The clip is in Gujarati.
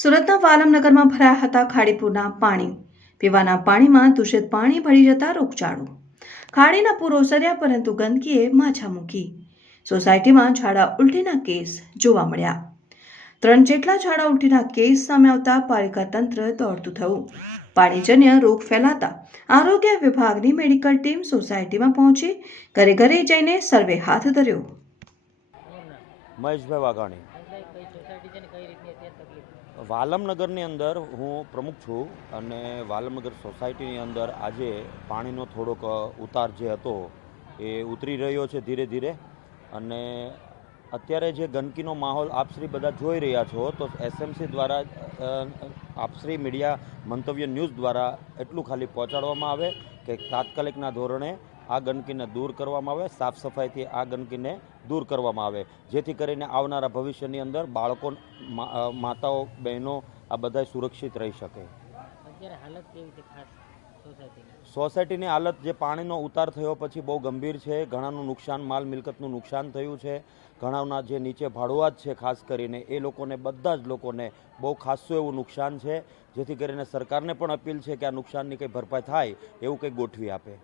સુરતના વાલમનગરમાં ભરાયા હતા ખાડીપુરના પાણી. પીવાના પાણીમાં દૂષિત પાણી ભળી જતા રોગચાળો. ખાડીના પૂર ઓસર્યા પરંતુ ગંદકીએ માછા મૂકી. સોસાયટીમાં ઝાડા ઉલટીના કેસ જોવા મળ્યા. ત્રણ જેટલા ઝાડા ઉલટીના કેસ સામે આવતા પાલિકા તંત્ર દોડતું થયું. પાણીજન્ય રોગ ફેલાતા આરોગ્ય વિભાગની મેડિકલ ટીમ સોસાયટીમાં પહોંચી ઘરે ઘરે જઈને સર્વે હાથ ધર્યો. મહેશભાઈ વાઘાણી. વાલમનગરની અંદર હું પ્રમુખ છું અને વાલમનગર સોસાયટીની અંદર આજે પાણીનો થોડોક ઉતાર જે હતો એ ઉતરી રહ્યો છે ધીરે ધીરે. અને અત્યારે જે ગંદકીનો માહોલ આપશ્રી બધા જોઈ રહ્યા છો, તો એસએમસી દ્વારા આપશ્રી મીડિયા મંતવ્ય ન્યૂઝ દ્વારા એટલું ખાલી પહોંચાડવામાં આવે કે તાત્કાલિકના ધોરણે આ ગંદકીને દૂર કરવામાં આવે સાફ સફાઈથી આ ગંદકીને દૂર કરવામાં આવે. જેથી કરીને આવનારા ભવિષ્યની અંદર બાળકો માતાઓ બહેનો આ બધા સુરક્ષિત રહી શકે. સોસાયટીની? હાલત જે પાણીનો ઉતાર થયો પછી બહુ ગંભીર છે ઘણાનું નુકસાન માલ મિલકતનું નુકસાન થયું છે. ઘણાના જે નીચે ભાડુઆત છે ખાસ કરીને એ લોકોને બધા જ લોકોને બહુ ખાસું એવું નુકસાન છે. જેથી કરીને સરકારને પણ અપીલ છે કે આ નુકસાનની કંઈ ભરપાઈ થાય એવું કંઈક ગોઠવી આપે.